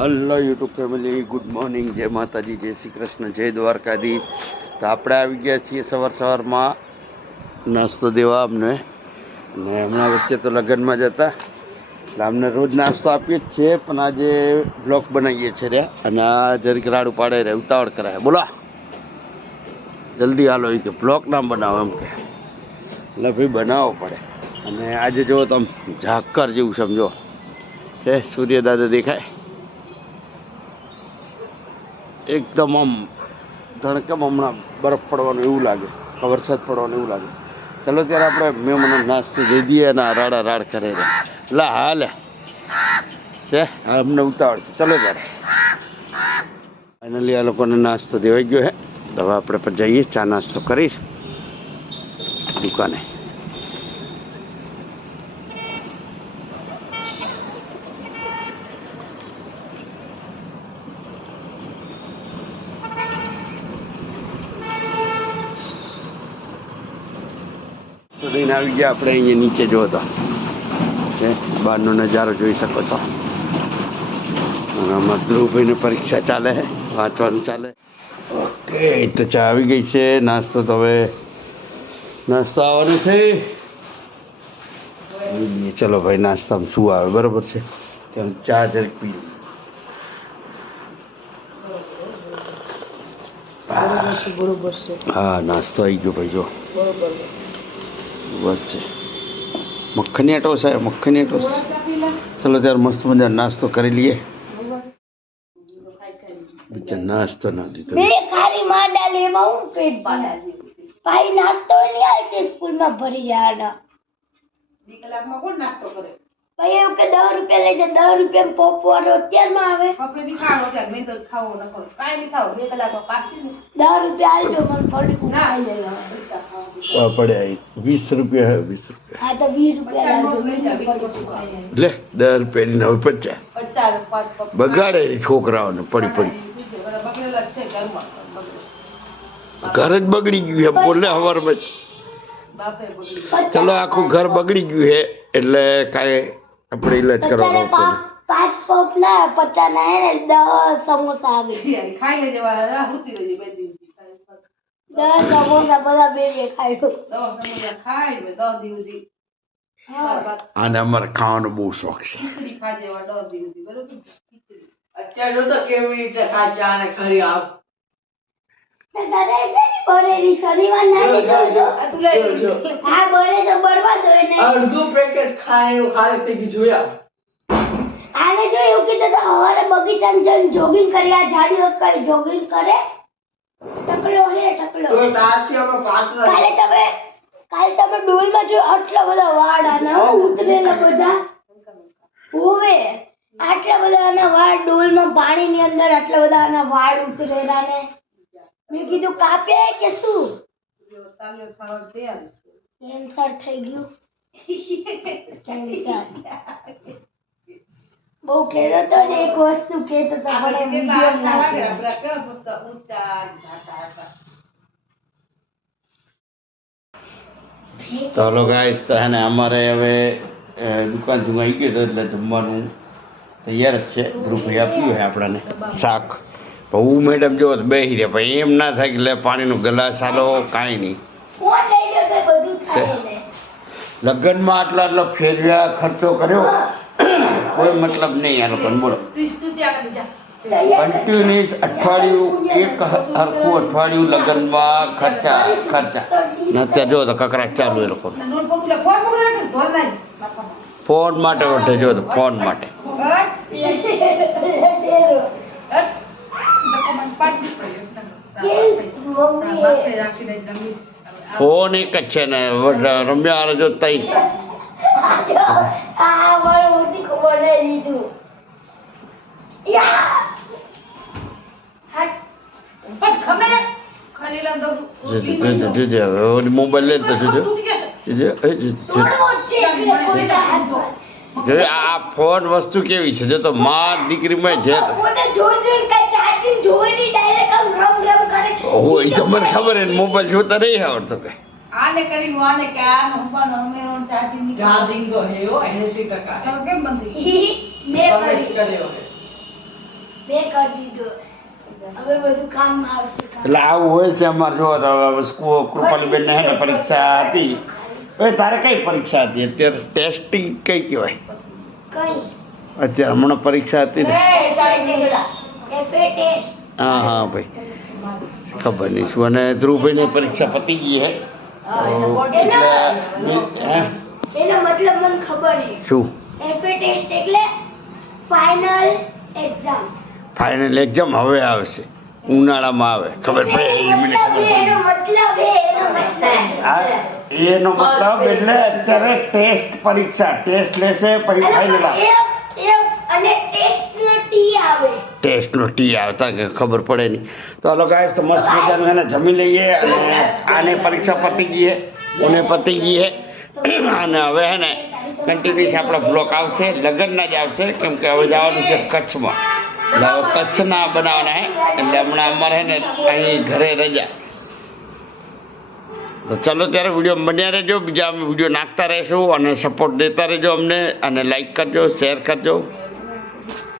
Hello YouTube family good morning Jai Mataji Jai Shri Krishna જય દ્વારકાધીશ તો આપણે આવી ગયા છીએ સવાર સવારમાં નાસ્તો દેવા અમને. અને હમણાં વચ્ચે તો લગ્નમાં જ હતા. એટલે અમને રોજ નાસ્તો આપીએ જ છીએ, પણ આજે બ્લોક બનાવીએ છીએ રે. અને આ જરીક રાડું પાડે રે, ઉતાવળ કરાય બોલા. જલ્દી હાલો એ કે બ્લોક ના બનાવો એમ કે. એટલે ભાઈ બનાવવો પડે. અને આજે જુઓ તો આમ ઝાકર જેવું સમજો. છે, સૂર્યદાદા દેખાય. એકદમ આમ જાણે કેમ હમણાં બરફ પડવાનું એવું લાગે કે વરસાદ પડવાનું એવું લાગે. ચાલો ત્યારે આપણે મેં મને નાસ્તો દઈ દઈએ અને રાડા રાડ કરે લા લા. હાલે છે? હા, અમને ઉતાવળ છે ચાલો ત્યારે. ફાઇનલી આ લોકોને નાસ્તો દેવાઈ ગયો હે હવે આપણે પણ જઈએ ચા નાસ્તો કરીશ. દુકાને. તો આવી ગયા આપણે અહીંયા નીચે જો હતા. બહારનો નજારો જોઈ શકો છો. આમાં ધ્રુવભાઈની પરીક્ષા ચાલે વાંચવાનું ચાલે ઓકે તો ચા આવી ગઈ છે નાસ્તો તો હવે નાસ્તો આવવાનો છે. ચલો ભાઈ નાસ્તામાં શું આવે બરાબર છે. કેમ ચા જરીક પી હા નાસ્તો આવી ગયો ભાઈ જો. બરોબર. વચ્ચે મક્ખની ટોસ આવે મક્ખની ટોસ ચલો ત્યારે મસ્ત મજા નાસ્તો કરી લઈએ. બીજા નાસ્તો ના દીધો. બે ખારી માં ડાલી એમાં હું પેટ ભરાવી? ભાઈ નાસ્તો નહીં આવતી સ્કૂલમાં ભરી જવાના. કલાકમાં કોણ નાસ્તો કરે? ભાઈ એવું કે દસ રૂપિયા લે છે દસ રૂપિયા પોપવાનો અત્યારમાં આવે. આપણે બી ખાવો અત્યારે મેં તો ખાવો ન કરો કાંઈ નહીં ખાવો બે કલાકમાં પાછી દસ રૂપિયા આવજો મને ફળી ના. ખાઈ લેવા. પડે અહીં. વીસ રૂપિયા હે વીસ રૂપિયા. લે. લે દસ રૂપિયાની ને હવે પચાસ. બગાડે છોકરાઓને પડી પડી. ઘર જ બગડી ગયું છે બોલે હવારમાં ચલો આખું ઘર બગડી ગયું છે એટલે કાંઈ આપણે ઈલાજ પચાસ કરવાનો પાંચ પાંચ ના પચાસ ના દસ સમોસા આવે. ખાઈ લેજે વાળા રાહ હુતી રહેજે બે દિવસ દસ સમોસા બધા બે બે ખાઈ દસ સમોસા ખાઈ ને દસ દિવસ દી બાર બાર આને અમારે ખાવાનો બહુ શોખ છે. અત્યારે તો કેવી રીતે ખાચા અને ખરી આવ અડધું પેકેટ ખાય ખાલી થઈ ગયું જોયા? આને જો એવું કીધું તો હવારે બગીચામાં જઈને જોગિંગ કરી આ ઝાડીઓ કઈ જોગિંગ કરે. ટકલો હે ટકલો તો તારથી અમે પાત્ર કાલે તમે કાલે તમે ડોલમાં જો આટલા બધા વાળ આના ઉતરેલા બધા? હોવે આટલા બધા આના વાળ ડોલમાં પાણીની અંદર આટલા બધા આના વાળ ઉતરેલા ને. મેં કીધું કાપે કે શું. કેન્સર થઈ ગયું. બહુ કહેતો તો ને એક વસ્તુ કહેતો તો પણ કેટલા વીડિયો આછા ના લાગે કહેવાય. આપણે કેવા મસ્ત ઊંચા ઘાટા હતા. તો હલો ગાઈસ તો હે ને અમારે હવે દુકાન આવી ગયો એટલે જમવાનું તૈયાર જ છે. ધ્રુવભાઈ આપ્યું હોય આપણને શાક. બહુ મેડમ જો બે રે ભાઈ એમ ના થાય કે લે પાણીનો ગ્લાસ આલો કાંઈ નહીં. લગ્નમાં આટલા આટલો ફેરવ્યા ખર્ચો કર્યો? કોઈ મતલબ નહીં આ લોકોને બોલો. કન્ટિન્યુઅસ અઠવાડિયું એક હરખું અઠવાડિયું લગ્નમાં ખર્ચા ખર્ચા ને અત્યારે જો તો કકરાટ ચાલુ એ લોકો. ફોન માટે વટે જો તો ફોન માટે. ફોન એક જ છે ને રમ્યા હારે જો તઈ આ મારો મૂર્તિ ખબર નહીં લીધું યા કોઈના હાથમાં. જોજે આ ફોન વસ્તુ કેવી છે? જો તો માં દીકરીમાં છે તો હોય તો મને ખબર હે મોબાઈલ જોતા નહીં આવડતો કે આને કરી વાને કે આ નંબર અમે ઓન ચાર્જિંગ ચાર્જિંગ તો હે હો એસી ટકા. તમે કેમ બંધ મેં કરી મેં કરી દીધું. હવે બધું કામમાં આવશે એટલે આવું હોય છે અમારે જો કૃપાલીબેન ને હે પરીક્ષા હતી. હવે તારે કઈ પરીક્ષા હતી? અત્યારે ટેસ્ટિંગ કઈ કહેવાય? અત્યારે હમણાં પરીક્ષા હતી ને. હા હા ભાઈ. ખબર નહીં શું. અને ધ્રુવભાઈની પરીક્ષા પતી ગઈ હે. એટલે મતલબ મને ખબર નહીં શું? એફએ ટેસ્ટ એટલે ફાઇનલ એક્ઝામ ફાઇનલ એક્ઝામ હવે આવશે. ઉનાળામાં આવે. ખબર પડે? એનો મતલબ એટલે અત્યારે ટેસ્ટ પરીક્ષા ટેસ્ટ લેશે પછી ફાઇનલ ટેસ્ટનો ટી આવતા કે ખબર પડે નહીં. તો હાલો ગાઈસ તો મસ્ત મજાનું એને જમી લઈએ અને આને પરીક્ષા પતી ગઈ હે મને પતી ગઈ અને હવે હે ને કન્ટિન્યુઅસ આપણો બ્લોક આવશે લગ્નના જ આવશે કેમ કે હવે જવાનું છે કચ્છમાં. હવે કચ્છના બનાવવાના હે. એટલે હમણાં અમારે ને અહીં ઘરે રજા. તો ચલો ત્યારે વીડિયો બન્યા રહેજો. બીજા અમે વીડિયો નાખતા રહીશું અને સપોર્ટ દેતા રહેજો અમને. અને લાઈક કરજો શેર કરજો.